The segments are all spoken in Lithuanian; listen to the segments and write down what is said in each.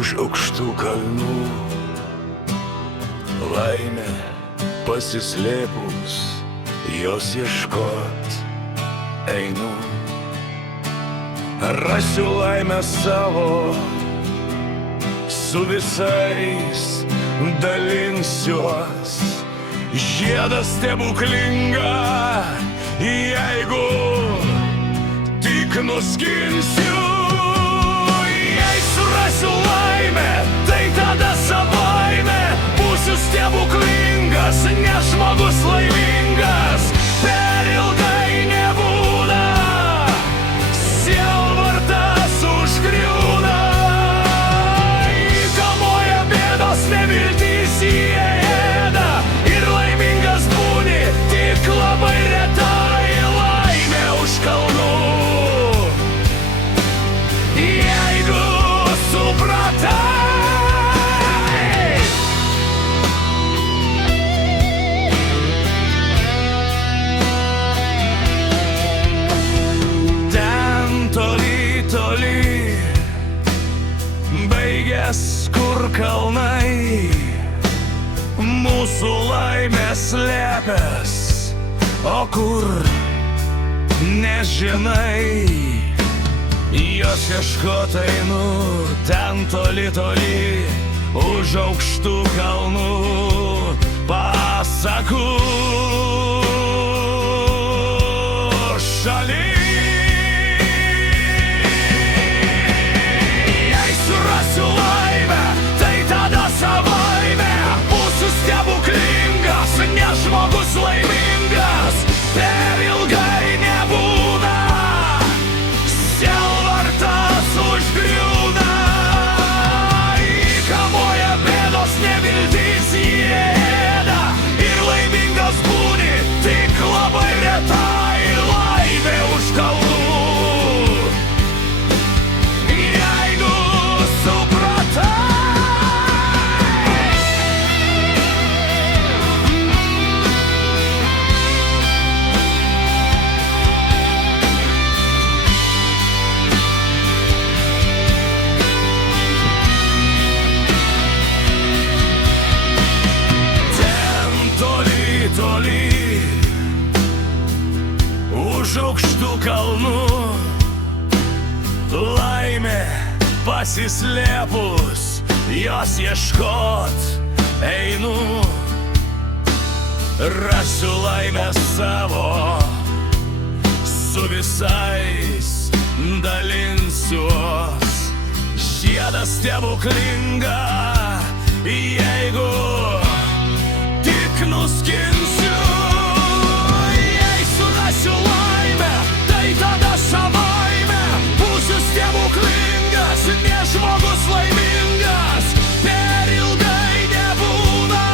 už aukštų kalnų. Laimė pasislėpus, jos ieškot einu. Rasiu laimę savo, su visais dalinsiuos. Žiedas stebuklinga, jeigu tik nuskinsiu. Jei surasiu laimę, tai tada savaime būsiu stebuklingas, nes žmogus laimingas per ilgai nebūna. Sielvartas užgriūna, įkamuoja bėdos, neviltis įėda, ir laimingas būni tik labai retai. Laimė už kalnų, jeigu supratai. Ten toli, toli baigės kur kalnai, mūsų laimė slėpės, o kur nežinai. Jos ieškot einu, ten toli, toli už aukštų kalnų pasakų šaly. Jei surasiu laimę, tai tada savaime būsiu stebuklingas, nes žmogus laimingas per ilgai nebūna. Sielvartas užgriūna, įkamuoja bėdos, neviltis įėda, ir laimingas būni tik labai retai. Laimė už kalnų, jeigu supratai. Toli už aukštų kalnų laimė pasislėpus, jos ieškot einu. Rasiu laimę savo, su visais dalinsiuos. Žiedas stebuklinga, jeigu tik nuskinsiu. Jei surasiu laimę, tai tada savaime būsiu stebuklingas, nes žmogus laimingas per ilgai nebūna.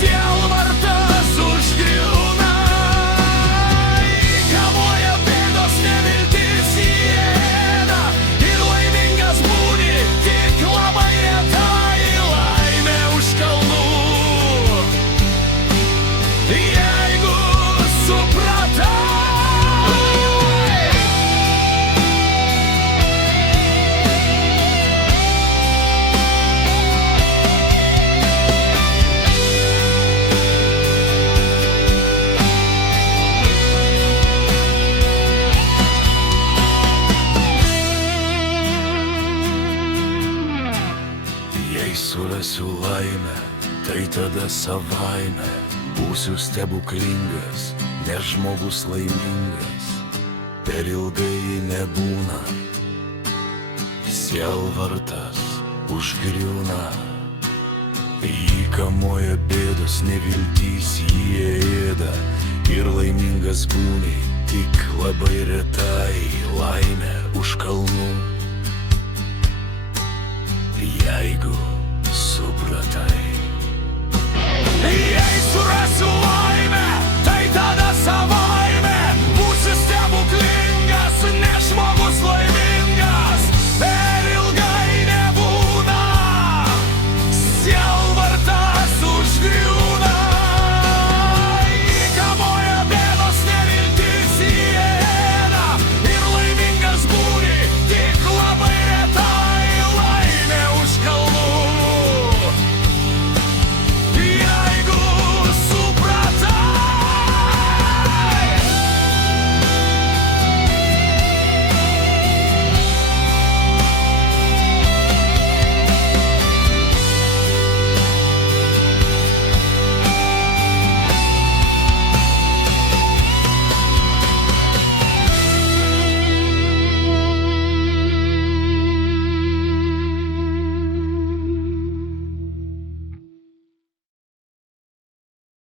Sielvartas užgriūna, įkamuoja bėdos, neviltis įėda, ir laimingas būni tik labai retai. Laimė už kalnų, jeigu supratai. Jei surasiu laimę, tai tada savaime būsiu stebuklingas, nes žmogus laimingas per ilgai nebūna. Sielvartas užgriūna, įkamuoja bėdos, neviltis įėda, ir laimingas būni tik labai retai. Laimė už kalnų, jeigu